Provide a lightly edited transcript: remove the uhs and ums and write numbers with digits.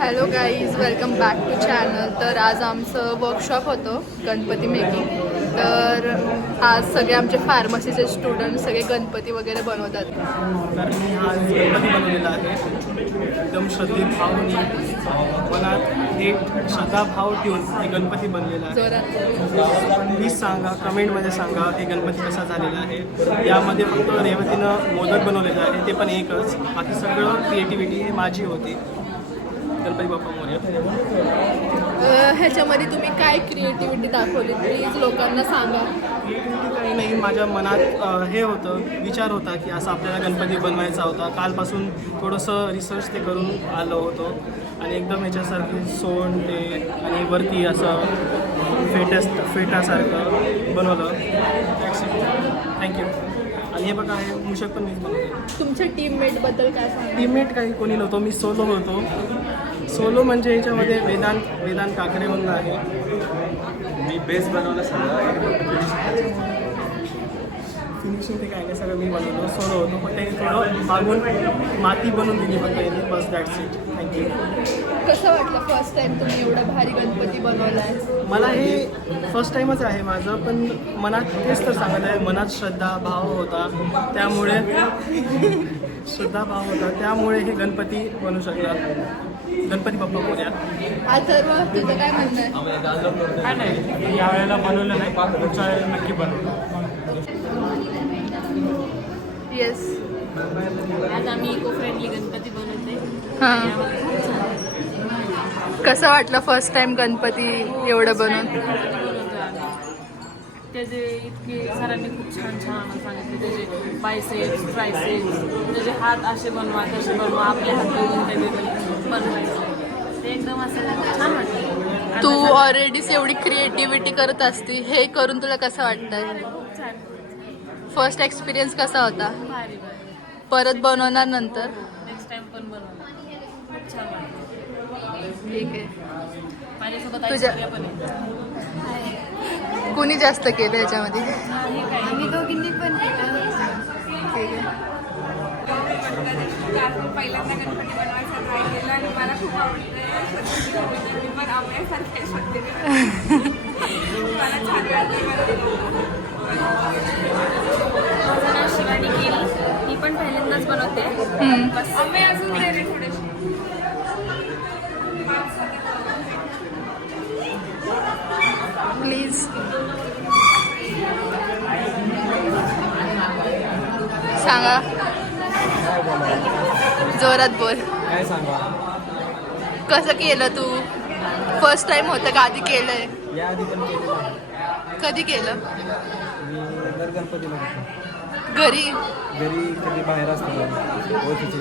Hello guys, welcome back to channel. तर आज आमचं वर्कशॉप होतं गणपती मेकिंग. तर आज सगळे आमचे फार्मसीचे स्टुडंट सगळे गणपती वगैरे बनवतात. तर मी आज गणपती बनवलेला आहे एकदम श्रद्धेभावनी मनात एक श्रद्धाभाव ठेवून हे गणपती बनलेला आहे. जोरात प्लीज सांगा, कमेंटमध्ये सांगा हे गणपती कसा झालेला आहे. यामध्ये फक्त रेवतीनं मोदक बनवलेलं आहे, ते पण एकच. बाकी सगळं क्रिएटिव्हिटी हे माझी होती. गणपती बाप्पा मोरया. ह्याच्यामध्ये तुम्ही काय क्रिएटिव्हिटी दाखवली प्लीज लोकांना सांगा. क्रिएटिव्हिटी काही नाही, माझ्या मनात हे होतं, विचार होता की असं आपल्याला गणपती बनवायचा होता. कालपासून थोडंसं रिसर्च ते करून आलो होतो आणि एकदम याच्यासारखी सोंड ते आणि वरती असं फेटासारखं बनवलं. थँक्यू. आणि हे बघा, हे मूषक पण मीच बनवतो. तुमच्या टीममेटबद्दल काय सांगा. टीममेट काही कोणी नव्हतं, मी सोलो होतो. सोलो म्हणजे याच्यामध्ये वेदांत काकडे म्हणून आहे. मी बेस बनवलं सगळं. फिनिशिंग ते काय नाही, सगळं मी बनवलं. सोलो होतो, पण त्यांनी थोडं मागून माती बनवून दिली फक्त यांनी. बस दॅट्स इट. थँक्यू. कसं वाटलं फर्स्ट टाइम तुम्ही एवढा भारी गणपती बनवला आहे. मला हे फर्स्ट टाईमच आहे माझं, पण मनात तेच तर सांगत आहे, मनात श्रद्धाभाव होता त्यामुळे हे गणपती बनू शकला. गणपती बाप्पा मोरया. अथर्व, तुझं काय म्हणणं आहे. काय नाही, यावेळेला बनवलं नाही, पुढच्या वेळेला नक्की बनवलं. येस. आज आम्ही इको फ्रेंडली गणपती बनवते. हां, कसं वाटलं फर्स्ट टाइम गणपती एवढं बनवून. बनवतो आम्ही. त्याचे इतके सरांनी खूप छान सांगितले. त्याचे बायसेप्स, ट्रायसेप्स, त्याचे हात असे बनवा, तसे बनवा, आपले हात बघून ते बनवायचे. ते एकदम असं छान वाटतं. तू ऑलरेडीच एवढी क्रिएटिव्हिटी करत असती, हे करून तुला कसं वाटतं. खूप छान. फर्स्ट एक्सपिरियन्स कसा होता. भारी. परत बनवणार नंतर. नेक्स्ट टाइम पण बनवणार. खूप छान वाटतं. ठीक आहे. माझ्यासोबत तुझ्या- ऐश्वर्या पण आहे. कुणी जास्त केलं याच्यामध्ये. आम्ही दोघींनी पण केलं. ठीक आहे. पहिल्यांदा गणपती बनवायचा ट्राय केला आणि मला खूप आवडतं. मी पण आवडण्यासारखे मला छान माझं नाव शिवानी केली. मी पण पहिल्यांदाच बनवते. आम्ही अजून तयारी थोडेसे प्लीज सांगा. जोरात बोल. काय सांगा, कसं केलं तू. फर्स्ट टाइम होतं का आधी केलंय. याआधी पण केलेलं आहे. कधी केलं. मी दर गणपतीला घेतो. घरी. घरी कधी बाहेर असतो ओळखीचे.